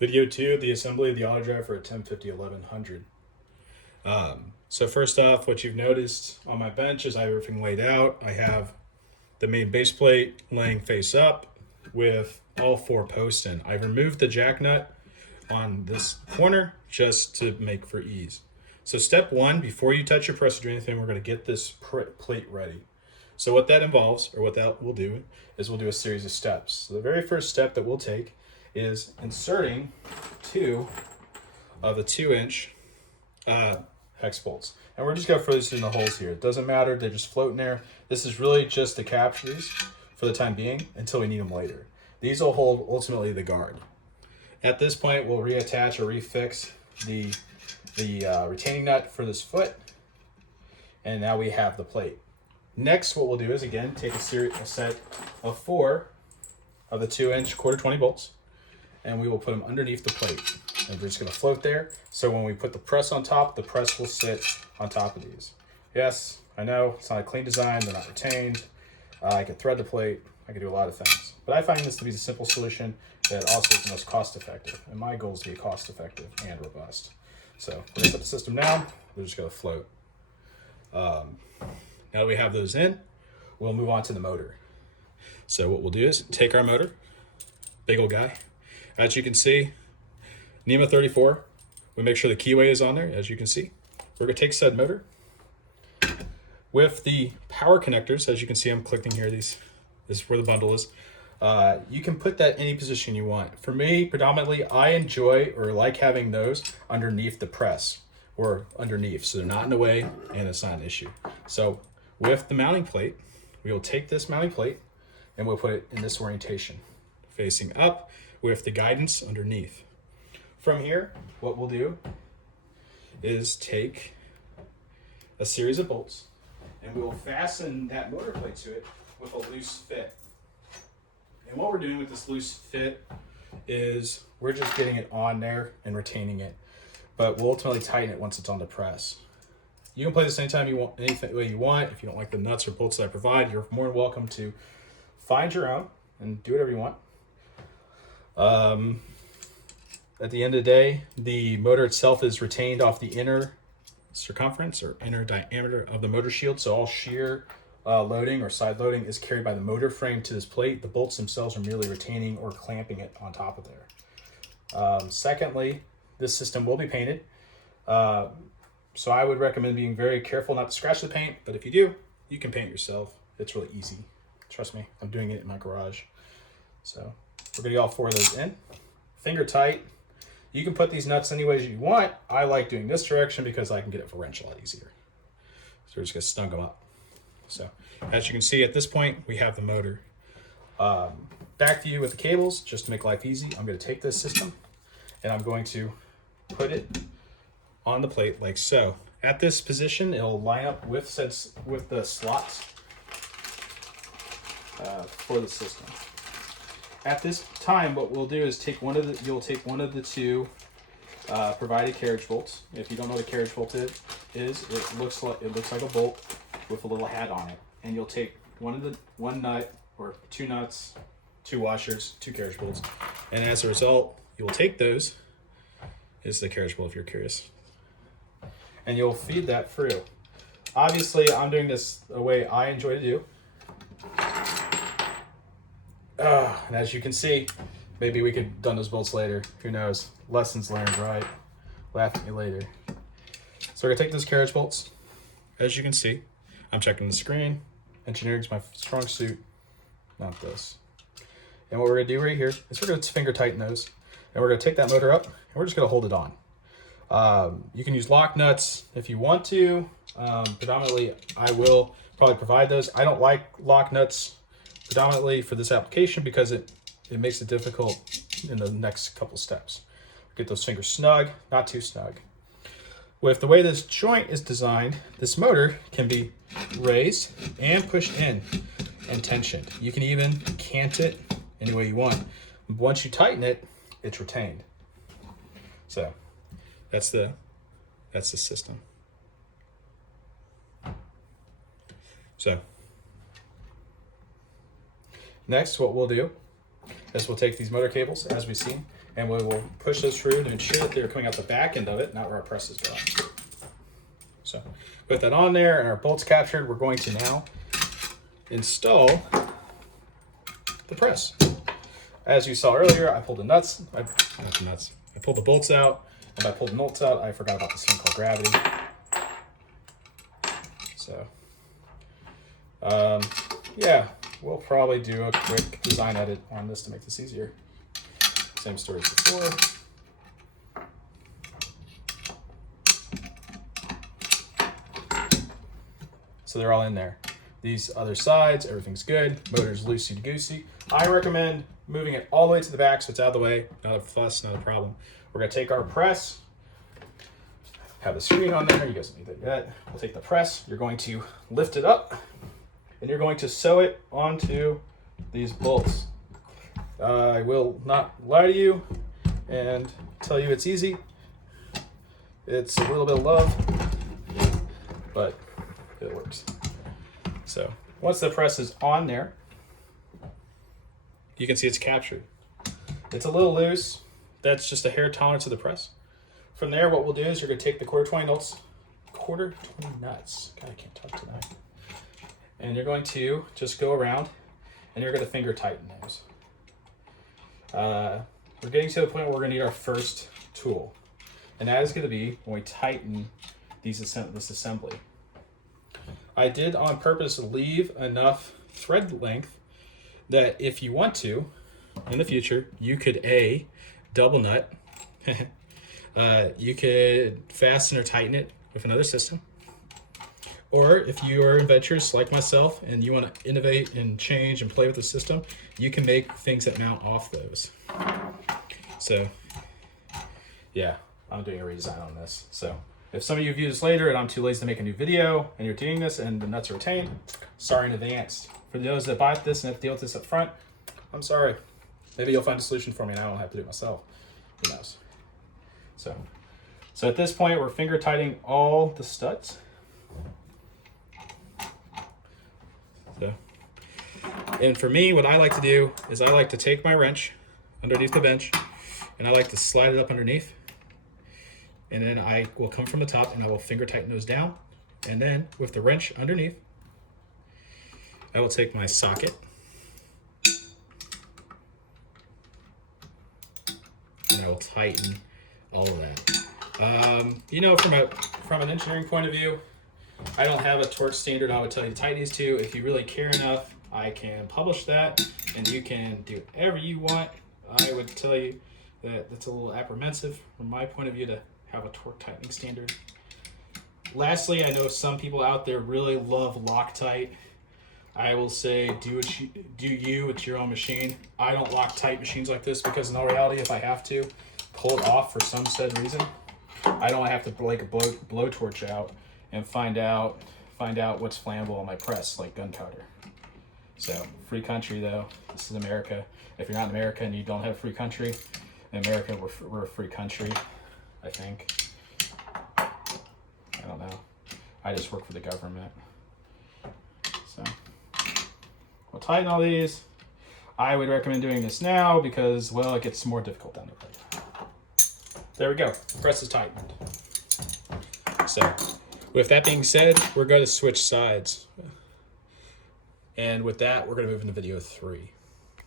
Video 2, the assembly of the auto drive for a 1050 1100. So first off, what you've noticed on my bench is I have everything laid out. I have the main base plate laying face up with all 4 posts in. I've removed the jack nut on this corner just to make for ease. So step 1, before you touch your press or do anything, we're going to get this plate ready. So what that involves, or what that will do, is we'll do a series of steps. So the very first step that we'll take is inserting 2 of the 2-inch hex bolts. And we're just going to throw this in the holes here. It doesn't matter, they're just floating there. This is really just to capture these for the time being until we need them later. These will hold ultimately the guard. At this point, we'll reattach or refix the retaining nut for this foot, and now we have the plate. Next, what we'll do is again take a set of 4 of the 2-inch quarter 20 bolts, and we will put them underneath the plate. And they're just going to float there. So when we put the press on top, the press will sit on top of these. Yes, I know it's not a clean design; they're not retained. I can thread the plate. I can do a lot of things, but I find this to be the simple solution that also is the most cost-effective. And my goal is to be cost-effective and robust. So we're gonna put the system down. They're just gonna float. Now that we have those in, we'll move on to the motor. So what we'll do is take our motor, big old guy. As you can see, NEMA 34. We make sure the keyway is on there, as you can see. We're gonna take said motor with the power connectors. As you can see, I'm clicking here. This is where the bundle is. You can put that any position you want. For me, predominantly, I enjoy or like having those underneath the press or underneath, so they're not in the way and it's not an issue. So with the mounting plate, we will take this mounting plate and we'll put it in this orientation, facing up with the guidance underneath. From here, what we'll do is take a series of bolts and we will fasten that motor plate to it with a loose fit. And what we're doing with this loose fit is we're just getting it on there and retaining it, but we'll ultimately tighten it once it's on the press. You can play this anytime you want, any way you want. If you don't like the nuts or bolts that I provide, you're more than welcome to find your own and do whatever you want. At the end of the day, the motor itself is retained off the inner circumference or inner diameter of the motor shield, so all shear loading or side loading is carried by the motor frame to this plate. The bolts themselves are merely retaining or clamping it on top of there. Secondly, this system will be painted. So I would recommend being very careful not to scratch the paint, but if you do, you can paint yourself. It's really easy. Trust me, I'm doing it in my garage. So we're gonna get all 4 of those in. Finger tight. You can put these nuts any ways you want. I like doing this direction because I can get it for wrench a lot easier. So we're just gonna snug them up. So as you can see at this point, we have the motor. Back to you with the cables, just to make life easy. I'm going to take this system and I'm going to put it on the plate like so. At this position, it'll line up with the slots for the system. At this time, what we'll do is you'll take one of the 2 provided carriage bolts. If you don't know what a carriage bolt is, it looks like a bolt with a little hat on it, and you'll take one nut or 2 nuts, 2 washers, 2 carriage bolts, and as a result, you will take those. This is the carriage bolt if you're curious, and you'll feed that through. Obviously, I'm doing this the way I enjoy to do. And as you can see, maybe we could have done those bolts later. Who knows? Lessons learned, right? Laugh at me later. So we're gonna take those carriage bolts. As you can see, I'm checking the screen. Engineering's my strong suit, not this. And what we're gonna do right here is we're gonna finger tighten those, and we're gonna take that motor up, and we're just gonna hold it on. You can use lock nuts if you want to. Predominantly, I will probably provide those. I don't like lock nuts predominantly for this application because it makes it difficult in the next couple steps. Get those fingers snug, not too snug. With the way this joint is designed, this motor can be raised and pushed in and tensioned. You can even cant it any way you want. Once you tighten it, it's retained. So that's the system. So next, what we'll do is we'll take these motor cables, as we've seen, And we will push those through to ensure that they're coming out the back end of it, not where our press is going. So with that on there and our bolts captured, we're going to now install the press. As you saw earlier, I pulled the nuts, I pulled the bolts out. If I pulled the bolts out, I forgot about this thing called gravity. So, yeah, we'll probably do a quick design edit on this to make this easier. Same story as before. So they're all in there. These other sides, everything's good. Motor's loosey-goosey. I recommend moving it all the way to the back so it's out of the way. Not a fuss, not a problem. We're gonna take our press, have the screen on there. You guys don't need that yet. We'll take the press. You're going to lift it up and you're going to sew it onto these bolts. I will not lie to you and tell you it's easy. It's a little bit of love, but it works. So once the press is on there, you can see it's captured. It's a little loose. That's just a hair tolerance of the press. From there, what we'll do is you're gonna take the quarter 20 nuts. God, I can't talk tonight. And you're going to just go around and you're gonna finger tighten those. We're getting to the point where we're gonna need our first tool. And that is gonna be when we tighten this assembly. I did on purpose leave enough thread length that if you want to, in the future, you could double nut. You could fasten or tighten it with another system. Or if you are adventurous like myself and you want to innovate and change and play with the system, you can make things that mount off those. So yeah, I'm doing a redesign on this. So if some of you view this later and I'm too lazy to make a new video and you're doing this and the nuts are retained, sorry in advance. For those that buy this and have to deal with this up front, I'm sorry. Maybe you'll find a solution for me and I don't have to do it myself. Who knows? So at this point, we're finger tightening all the studs. So, and for me, what I like to do is I like to take my wrench underneath the bench and I like to slide it up underneath. And then I will come from the top and I will finger tighten those down. And then with the wrench underneath, I will take my socket and I will tighten all of that. You know, from an engineering point of view, I don't have a torque standard I would tell you to tighten these to. If you really care enough, I can publish that and you can do whatever you want. I would tell you that it's a little apprehensive from my point of view to have a torque tightening standard. Lastly, I know some people out there really love Loctite. I will say do you with your own machine. I don't Loctite machines like this because in all reality, if I have to pull it off for some said reason, I don't have to like a blowtorch out and find out what's flammable on my press, like gunpowder. So free country though, this is America. If you're not in America and you don't have a free country, in America we're a free country, I think. I don't know. I just work for the government. So we'll tighten all these. I would recommend doing this now because, well, it gets more difficult down the road. There we go. Press is tightened. So with that being said, we're going to switch sides. And with that, we're going to move into video 3.